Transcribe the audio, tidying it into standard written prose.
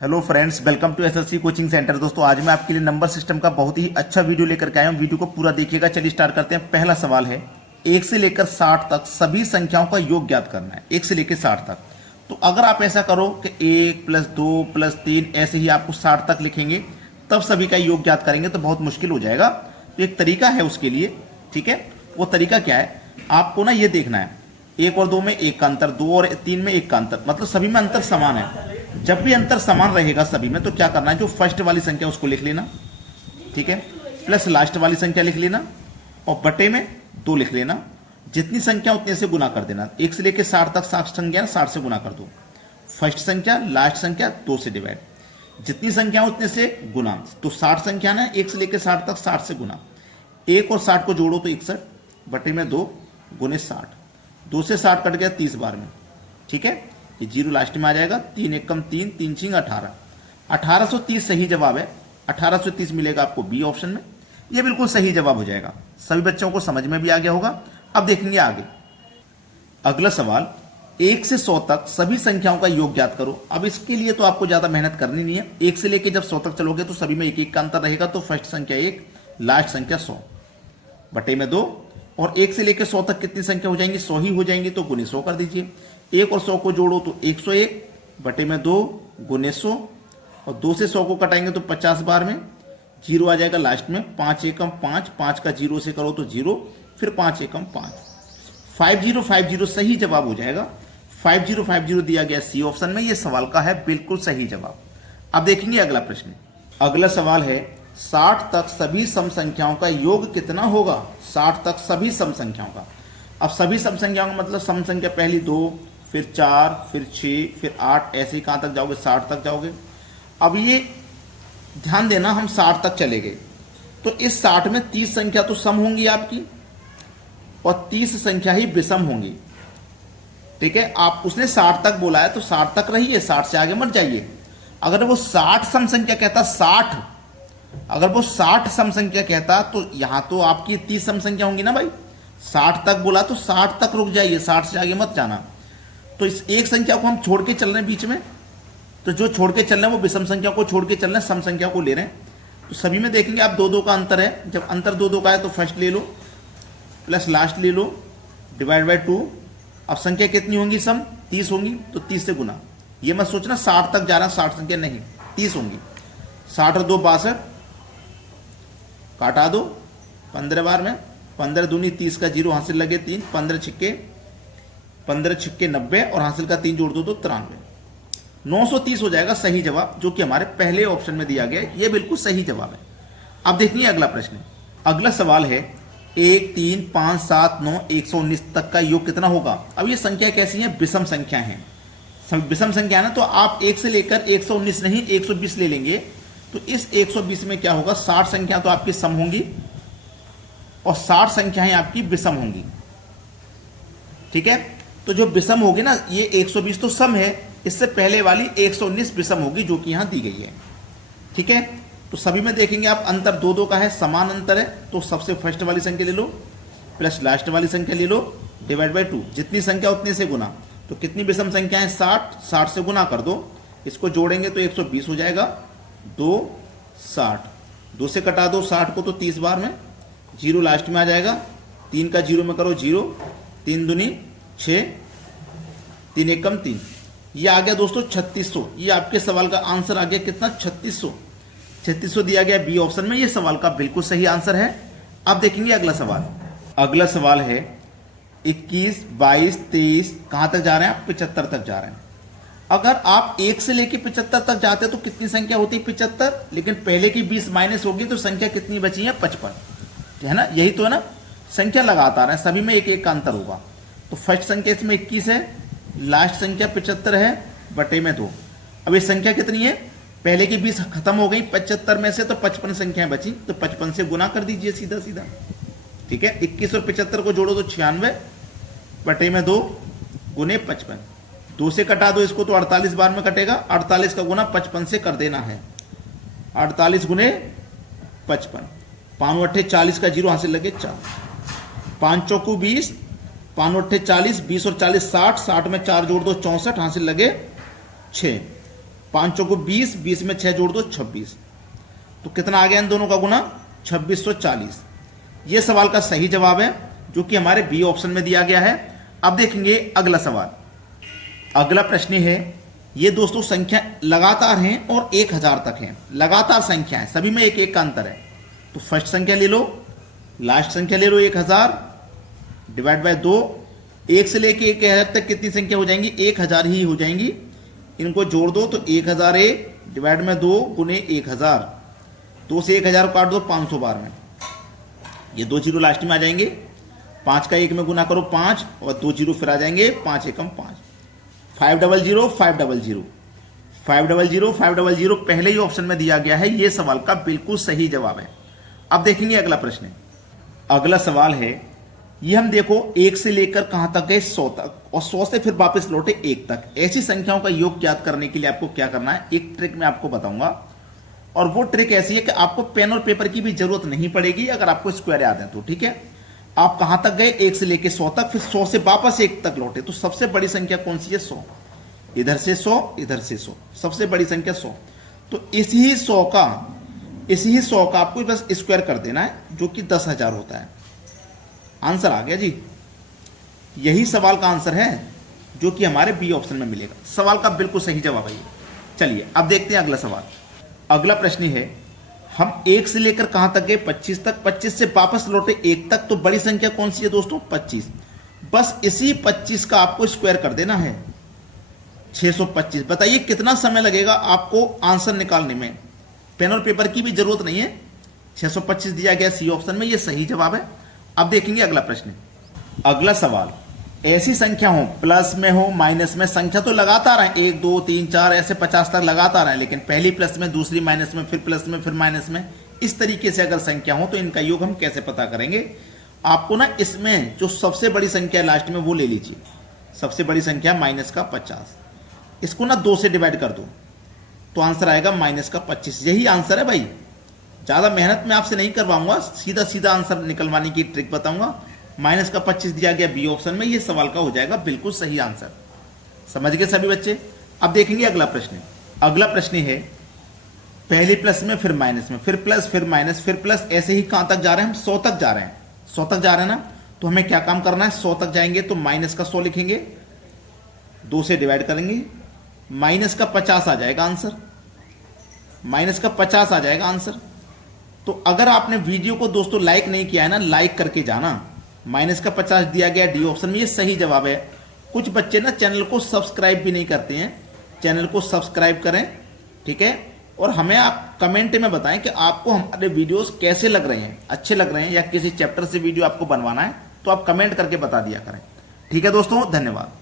Hello friends, welcome to SSC coaching centre. दोस्तों, आज मैं आपके लिए नंबर सिस्टम का बहुत ही अच्छा वीडियो लेकर के आया हूं। वीडियो को पूरा देखिएगा। चलिए स्टार्ट करते हैं। पहला सवाल है, 1 से लेकर 60 तक सभी संख्याओं का योग ज्ञात करना है। 1 से लेकर 60 तक। तो अगर आप ऐसा करो कि 1 + 2 + 3 ऐसे ही आपको 60 तक लिखेंगे, तब सभी का योग ज्ञात करेंगे तो बहुत मुश्किल हो जाएगा। तो एक तरीका है उसके लिए, ठीक है। वो तरीका क्या है, आपको ना ये देखना है, 1 और 2 में 1 का अंतर, 2 और 3 में 1 का अंतर, मतलब सभी में अंतर समान है। जब भी अंतर समान रहेगा सभी में, तो क्या करना है, जो फर्स्ट वाली संख्या उसको लिख लेना, ठीक है, प्लस लास्ट वाली संख्या लिख लेना और बटे में 2 लिख लेना। जितनी संख्या उतने से गुना कर देना। 1 से लेकर 60 तक 60 संख्या 60 से गुना कर दो। फर्स्ट संख्या लास्ट संख्या 2 से डिवाइड, जितनी संख्या उतने से गुना। तो 60 संख्या ना 1 से लेकर 60 तक 60 से गुना। 1 और 60 को जोड़ो तो 61 बटे में 2 गुने 60। 2 से 60 कट गया 30 बार में, ठीक है। ये 0 लास्ट में आ जाएगा। 3 एकम 3, 3 छिंग 18। 1830 सही जवाब है। 1830 मिलेगा आपको बी ऑप्शन में। ये बिल्कुल सही जवाब हो जाएगा। सभी बच्चों को समझ में भी आ गया होगा। अब देखेंगे आगे। अगला सवाल, 1 से 100 तक सभी संख्याओं का योग ज्ञात करो। अब इसके लिए तो आपको ज्यादा मेहनत करनी नहीं है। 1 से लेकर जब 100 तक चलोगे तो सभी में 1 का अंतर रहेगा। तो फर्स्ट संख्या 1, लास्ट संख्या 100 बटे में 2। और 1 से लेकर 100 तक कितनी संख्या हो जाएंगी, 100 ही हो जाएंगी। तो गुने 100 कर दीजिए। 1 और 100 को जोड़ो तो 101 बटे में 2 गुने 100। और 2 से 100 को कटाएंगे तो 50 बार में 0 आ जाएगा लास्ट में। 5 एकम 5, 5 का 0 से करो तो 0, फिर 5 एकम 5। 5050 सही जवाब हो जाएगा। 5050 दिया गया सी ऑप्शन में। ये सवाल का है बिल्कुल सही जवाब। अब देखेंगे अगला प्रश्न। अगला सवाल है, 60 तक सभी सम संख्याओं का योग कितना होगा। 60 तक सभी सम संख्याओं का। अब सभी सम संख्याओं का मतलब सम संख्या पहली 2, फिर 4, फिर 6, फिर 8, ऐसे ही कहां तक जाओगे, 60 तक जाओगे। अब ये ध्यान देना, हम 60 तक चले गए तो इस 60 में 30 संख्या तो सम होंगी आपकी और 30 संख्या ही विषम होंगी, ठीक है। आप उसने 60 तक बोला है तो 60 तक रहिए, 60 से आगे मत जाइए। अगर वो 60 सम संख्या कहता, 60, अगर वो 60 सम संख्या कहता तो यहां तो आपकी 30 सम संख्या होंगी ना भाई। 60 तक बोला तो 60 तक रुक जाइए, 60 से आगे मत जाना। तो इस एक संख्या को हम छोड़ के चल रहे हैं बीच में, तो जो छोड़ के चल रहे हैं वो विषम संख्या को छोड़ के चल रहे हैं, सम संख्या को ले रहे हैं। तो सभी में देखेंगे आप 2-2 का अंतर है। जब अंतर 2-2 का है तो फर्स्ट ले लो प्लस लास्ट ले लो डिवाइड बाय 2। अब संख्या कितनी होंगी, सम 30 होंगी तो 30 से गुना। ये मत सोचना 60 तक जा रहा है, 60 संख्या नहीं, 30 होंगी। 60 और 2 62, काटा दो 15 बार में। 15 दूनी 30 का 0 हासिल लगे 3, 15 छिक्के 90 और हासिल का 3 जोड़ दो तो 93। 930 हो जाएगा सही जवाब, जो कि हमारे पहले ऑप्शन में दिया गया है। ये बिल्कुल सही जवाब है। अब देखिए अगला प्रश्न। अगला सवाल है, 1, 3, 5, 7, 9, 119 तक का योग कितना होगा। अब ये संख्या कैसी है, विषम संख्या है। विषम संख्या है ना, तो आप 1 से लेकर 119 नहीं 120 ले लेंगे। तो इस 120 में क्या होगा, 60 संख्या तो आपकी सम होंगी और 60 संख्याएं आपकी विषम होंगी, ठीक है। तो जो विषम होगी ना, ये 120 तो सम है, इससे पहले वाली 119 विषम होगी, जो कि यहां दी गई है, ठीक है। तो सभी में देखेंगे आप अंतर 2-2 का है, समान अंतर है। तो सबसे फर्स्ट वाली संख्या ले लो प्लस लास्ट वाली संख्या ले लो डिवाइड बाय 2। जितनी संख्या उतने से गुना। तो कितनी विषम संख्या है, 60, 60 से गुना कर दो। इसको जोड़ेंगे तो 120 हो जाएगा। 2 60, 2 से कटा दो 60 को तो 30 बार में, 0 लास्ट में आ जाएगा। 3 का 0 में करो 0, 3 दूनी 6, 3 एकम 3। ये आ गया दोस्तों 3600। ये आपके सवाल का आंसर आ गया कितना, 3600। 3600 दिया गया बी ऑप्शन में। ये सवाल का बिल्कुल सही आंसर है। अब देखेंगे अगला सवाल। अगला सवाल है 21, 22, 23 कहां तक जा रहे हैं आप, 75 तक जा रहे हैं। अगर आप 1 से लेकर 75 तक जाते तो कितनी संख्या होती, 75। लेकिन पहले की 20 माइनस होगी तो संख्या कितनी बची है, 55, है ना। यही तो है ना, संख्या लगातार है, सभी में 1-1 का अंतर होगा। तो फर्स्ट संख्या इसमें 21 है, लास्ट संख्या 75 है बटे में 2। अब ये संख्या कितनी है, पहले की 20 खत्म हो गई 75 में से, तो 55 संख्याएं बची। तो 55 से गुना कर दीजिए सीधा सीधा, ठीक है। 21 और 75 को जोड़ो तो 96 बटे में 2 गुने 55। 2 से कटा दो इसको तो 48 बार में कटेगा। 48 का गुना 55 से कर देना है। 48 गुने 55, 5 8 40 का 0 हासिल लगे 4, 5 चौकू 20, 5 8 40, 20 और 40 60, 60 में 4 जोड़ दो 64 हासिल लगे 6। 5 चौको 20, 20 में 6 जोड़ दो 26। तो कितना आ गया इन दोनों का गुना? 2640। ये सवाल का सही जवाब है जो कि हमारे बी ऑप्शन में दिया गया है। अब देखेंगे अगला सवाल। अगला प्रश्न है, ये दोस्तों संख्या लगातार हैं और 1000 तक हैं, लगातार संख्या है, सभी में एक एक का अंतर है। तो फर्स्ट संख्या ले लो, लास्ट संख्या ले लो 1000 डिवाइड बाय 2। 1 से लेके 1000 तक कितनी संख्या हो जाएंगी? 1000 ही हो जाएंगी। इनको जोड़ दो तो 1001 डिवाइड में 2 गुने 1000। 2 से 1000 काट दो 500 बार में, ये 2 जीरो लास्ट में आ जाएंगे। 5 का 1 में गुना करो 5 और 2 जीरो फिर आ जाएंगे, 5 एकम 5। 500 500 500 500 पहले ही ऑप्शन में दिया गया है। ये सवाल का बिल्कुल सही जवाब है। अब देखेंगे अगला प्रश्न। अगला सवाल है, ये हम देखो 1 से लेकर कहां तक गए? 100 तक, और 100 से फिर वापस लौटे 1 तक। ऐसी संख्याओं का योग ज्ञात करने के लिए आपको क्या करना है? एक ट्रिक मैं आपको बताऊंगा, और वो ट्रिक ऐसी है कि आपको पेन और पेपर की भी जरूरत नहीं पड़ेगी अगर आपको स्क्वायर याद है तो। ठीक है, आप कहां तक गए? 1 से लेकर 100 तक, फिर 100 से वापस 1 तक लौटे। तो सबसे बड़ी संख्या कौन सी है? 100। इधर से 100, इधर से 100, सबसे बड़ी संख्या 100। तो इसी 100 का आपको बस स्क्वायर कर देना है, जो कि 10,000 होता है। आंसर आ गया जी। यही सवाल का आंसर है जो कि हमारे बी ऑप्शन में मिलेगा। सवाल का बिल्कुल सही जवाब है ये। चलिए अब देखते हैं अगला सवाल। अगला प्रश्न है, हम 1 से लेकर कहां तक गए? 25 तक। 25 से वापस लौटे 1 तक। तो बड़ी संख्या कौन सी है दोस्तों? 25। बस इसी 25 का आपको स्क्वायर कर देना है, 625। बताइए कितना समय लगेगा आपको आंसर निकालने में? पेन और पेपर की भी जरूरत नहीं है, 625 दिया गया सी ऑप्शन में, ये सही जवाब है। अब देखेंगे अगला प्रश्न। अगला सवाल, ऐसी संख्या हो, प्लस में हो माइनस में, संख्या तो लगातार है, 1 2 3 4 ऐसे 50 तक लगातार है, लेकिन पहली प्लस में, दूसरी माइनस में, फिर प्लस में, फिर माइनस में, इस तरीके से अगर संख्या हो तो इनका योग हम कैसे पता करेंगे? आपको ना इसमें जो सबसे बड़ी संख्या लास्ट में वो ले लीजिए। सबसे बड़ी संख्या माइनस का 50, इसको ना 2 से डिवाइड कर दो तो आंसर आएगा माइनस का 25। यही आंसर है भाई, ज्यादा मेहनत मैं आपसे नहीं करवाऊंगा, सीधा सीधा आंसर निकलवाने की ट्रिक बताऊंगा। माइनस का 25 दिया गया बी ऑप्शन में, ये सवाल का हो जाएगा बिल्कुल सही आंसर। समझ गए सभी बच्चे? अब देखेंगे अगला प्रश्न। अगला प्रश्न है, पहले प्लस में, फिर माइनस में, फिर प्लस, फिर माइनस, फिर प्लस, ऐसे ही कहां तक जा रहे हैं? हम 100 तक जा रहे हैं। 100 तक जा रहे हैं ना, तो हमें क्या काम करना है? 100 तक जाएंगे तो माइनस का 100 लिखेंगे, 2 से डिवाइड करेंगे, माइनस का 50 आ जाएगा आंसर। माइनस का 50 आ जाएगा आंसर। तो अगर आपने वीडियो को दोस्तों लाइक नहीं किया है ना, लाइक करके जाना। माइनस का 50 दिया गया डी ऑप्शन में, ये सही जवाब है। कुछ बच्चे ना चैनल को सब्सक्राइब भी नहीं करते हैं, चैनल को सब्सक्राइब करें, ठीक है। और हमें आप कमेंट में बताएं कि आपको हमारे वीडियोस कैसे लग रहे हैं, अच्छे लग रहे हैं, या किसी चैप्टर से वीडियो आपको बनवाना है तो आप कमेंट करके बता दिया करें। ठीक है दोस्तों, धन्यवाद।